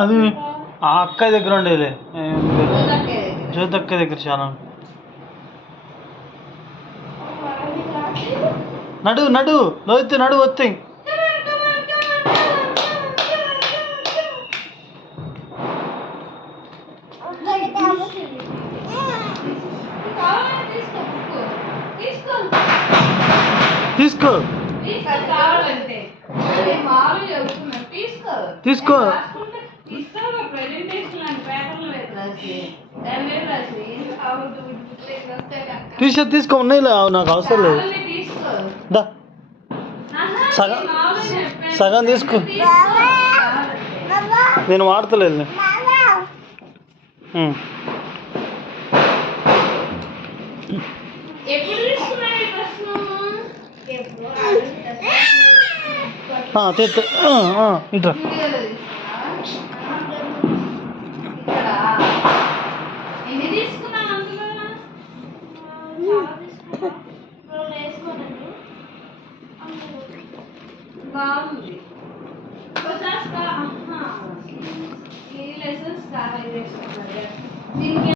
అది ఆ అక్క దగ్గర ఉండేది, జ్యోతి అక్క దగ్గర చాలా. నడు నడు లోతు నడు వస్తాయి. తీసుకో తీసుకో తీసుకో ఉన్నాయి, నాకు అవసరం లేదు. దా సగం సగం తీసుకో, నేను వాడతలేదు. ఇంట్రా బాగుంది. ఈ లెసన్స్ చాలా